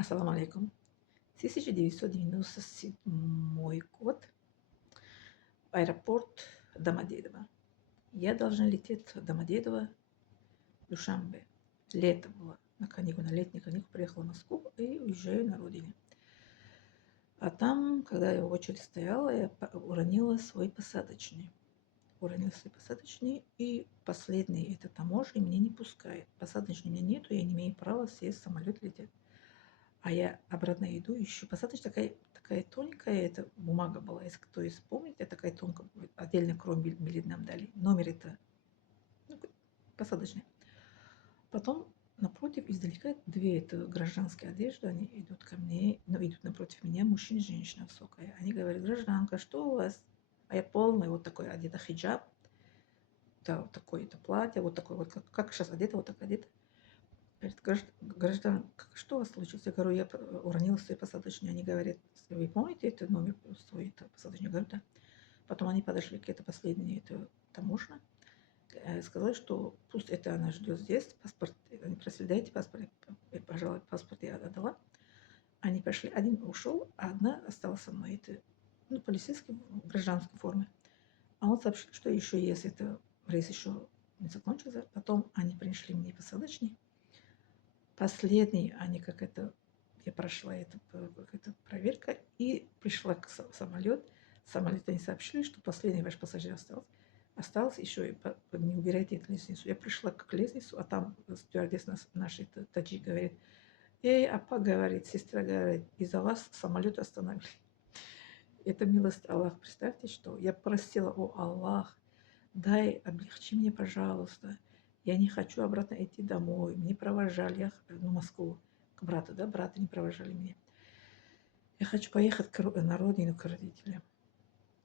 Ассаламу алейкум. 1997 год. Аэропорт Домодедово. Я должна лететь в Домодедово, Душанбе. Лето было. На летние каникулы приехала в Москву и уезжаю на родине. А там, когда я в очереди стояла, я уронила свой посадочный. И последний это таможня мне не пускает. Посадочный у меня нету, я не имею права сесть в самолет лететь. А я обратно иду, ищу. Посадочная такая тоненькая, это бумага была, если кто из помните, такая тонкая, отдельно кроме билет нам дали. Номер это посадочный. Потом напротив, издалека, две это гражданские одежды, они идут ко мне, идут напротив меня, мужчина и женщина высокая. Они говорят: гражданка, что у вас? А я полная, вот такой одета хиджаб, да, вот такое-то платье, вот такой вот, как сейчас одета, вот так одета. Говорит: граждан, что у вас случилось? Я говорю: я уронила свой посадочный. Они говорят: вы помните этот номер свой посадочный? Я говорю: да. Потом они подошли к этой последней таможне, сказали, что пусть это она ждет здесь, паспорт. Они просили: дайте паспорт. Пожалуй, паспорт я отдала. Они пошли, один ушел, а одна осталась со мной. Это полицейский в гражданской форме. А он сообщил, что еще есть рейс еще не закончился. Потом они принесли мне посадочный. Последний, я прошла эту проверка и пришла к самолет. Самолет они сообщили, что последний ваш пассажир остался. Осталось еще, не убирайте эту лестницу. Я пришла к лестнице, а там стюардесса наша таджик говорит: эй, апа, говорит, сестра говорит, из-за вас самолет остановили. Это милость Аллаха. Представьте, что я просила: о Аллах, дай, облегчи мне, пожалуйста. Я не хочу обратно идти домой. Мне провожали в Москву к брату, да, брата не провожали меня. Я хочу поехать на родину к родителям.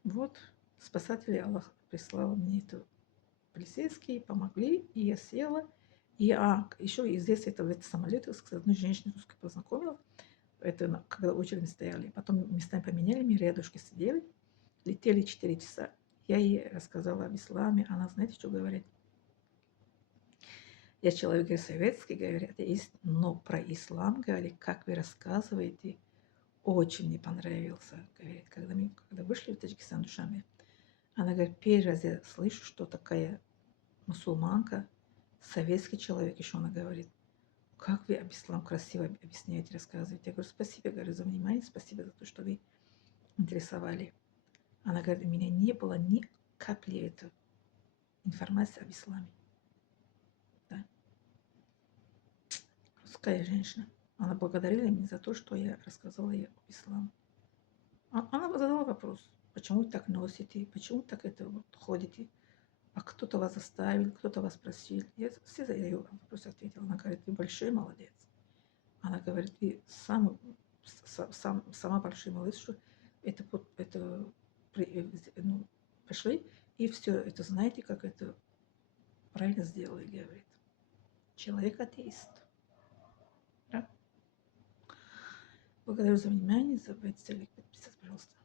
Вот, спасатели Аллах прислал мне это. Полицейские помогли, и я села. И еще и здесь в этом самолете с одной женщиной русской познакомила. Это когда очередь стояли. Потом местами поменяли, мы рядышком сидели. Летели 4 часа. Я ей рассказала об исламе. Она, знаете, что говорит? Я человек советский, говорит, атеист, но про ислам, говорит, как вы рассказываете, очень мне понравился. Говорит, когда вышли в Таджикистан, Душанбе, она говорит: первый раз я слышу, что такая мусульманка, советский человек, еще она говорит, как вы об ислам красиво объясняете, рассказываете. Я говорю: спасибо, говорю, за внимание, спасибо за то, что вы интересовали. Она говорит: у меня не было ни капли этой информации об исламе. Да. Русская женщина. Она благодарила меня за то, что я рассказала ей об исламе. Она задала вопрос: почему вы так носите, почему так ходите, а кто-то вас заставил, кто-то вас просил. Я все за ее вопросы ответила. Она говорит: вы большой молодец. Она говорит: вы сама большой молодец, что пошли и все это знаете, как это правильно сделали, говорит. Человек атеист. Да? Благодарю за внимание. Не забывайте подписаться, пожалуйста.